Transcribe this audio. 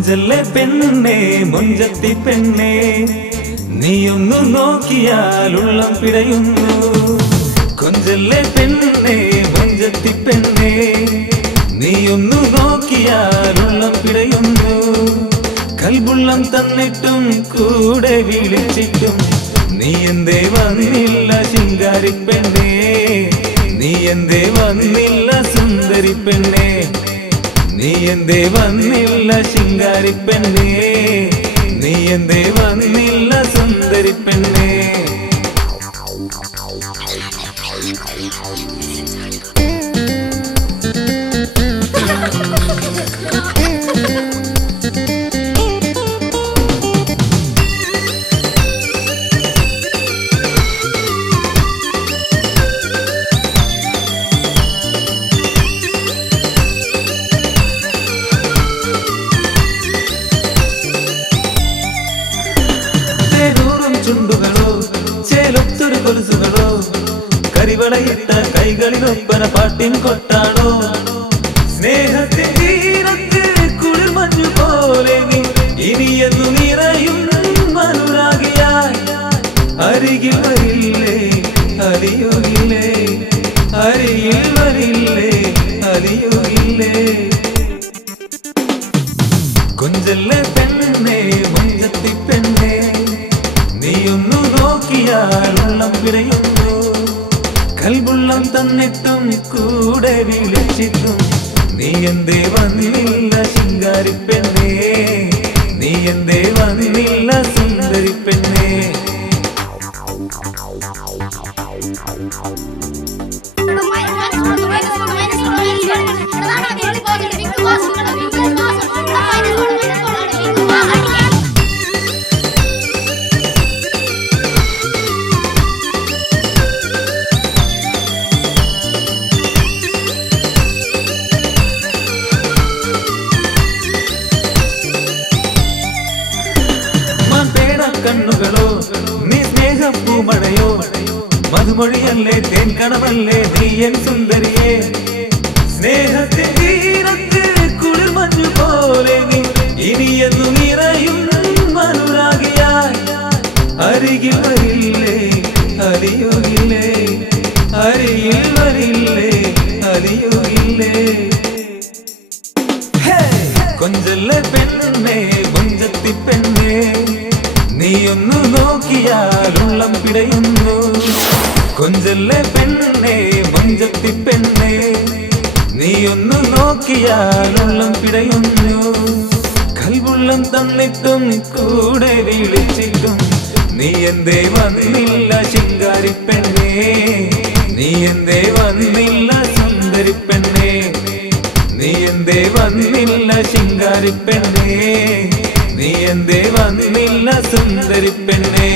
കൊഞ്ചല്ലേ പെണ്ണേ മൊഞ്ചത്തി പെണ്ണേ നീയൊന്നു നോക്കിയാൽ ഉള്ളം പിടയുന്നു കൊഞ്ചല്ലേ പെണ്ണേ മൊഞ്ചത്തി പെണ്ണേ നീയൊന്നു നോക്കിയാൽ ഉള്ളം പിടയുന്നു കൽബുള്ളം തന്നിട്ടും കൂടെ വിളിച്ചിട്ടും നീ എന്തേ വന്നില്ല ശിങ്കാരി പെണ്ണേ നീ എന്തേ വന്നില്ല സുന്ദരി പെണ്ണേ നീ എന്തേ വന്നില്ല ശിങ്കാരി പെണ്ണേ നീ എന്തേ വന്നില്ല സുന്ദരി പെണ്ണേ ചുണ്ടുകളോ ചേലൊത്തൊരു കൊലുസുകളോ കരിവളയിട്ട കൈകളിലൊപ്പന പാട്ടിൻ കൊട്ടാണോ സ്നേഹത്തിൻ തീരത്ത് കുളിർ മഞ്ഞു പോലെ നീ ഇനിയെന്നു നിറയും അനുരാഗിയായി അരികിൽ വരില്ലേ അലിയുകില്ലേ അരികിൽ വരില്ലേ അലിയുകില്ലേ കൊഞ്ചല്ലേ പെണ്ണേ മൊഞ്ചത്തി പെണ്ണേ നീയൊന്നു നോക്കിയാൽ ഉള്ളം പിടയുന്നു കൽബുള്ളം തന്നിട്ടും കൂടെ വിളിച്ചിട്ടും നീ എന്തേ വന്നില്ല ശിങ്കാരി പെണ്ണേ നീ എന്തേ വന്നില്ല സുന്ദരി പെണ്ണേ കണ്ണുകളോ നീ സ്നേഹപ്പൂമഴയോ മധുമൊഴിയല്ലേ തേൻ കണമല്ലേ നീ എൻ സുന്ദരിയേ സ്നേഹത്തിൻ തീരത്ത് കുളിർ മഞ്ഞു പോലെ നീ ഇനിയെന്നു നിറയും അനുരാഗിയായി അരികിൽ വരില്ലേ അലിയുകില്ലേ അരികിൽ വരില്ലേ അലിയുകില്ലേ കൊഞ്ചല്ലേ പെണ്ണേ കൊഞ്ചത്തി പെണ്ണേ നീയൊന്നു നോക്കിയാൽ ഉള്ളം പിടയുന്നു കൊഞ്ചല്ലേ പെണ്ണേ മൊഞ്ചത്തി പെണ്ണേ നീയൊന്നു നോക്കിയാൽ ഉള്ളം പിടയുന്നു കൽബുള്ളം തന്നിട്ടും കൂടെ വിളിച്ചിട്ടും നീ എന്തേ വന്നില്ല ശിങ്കാരി പെണ്ണേ നീ എന്തേ വന്നില്ല സുന്ദരി പെണ്ണേ നീ എന്തേ വന്നില്ല ശിങ്കാരി പെണ്ണേ നീ എന്തേ വന്നില്ല സുന്ദരി പെണ്ണേ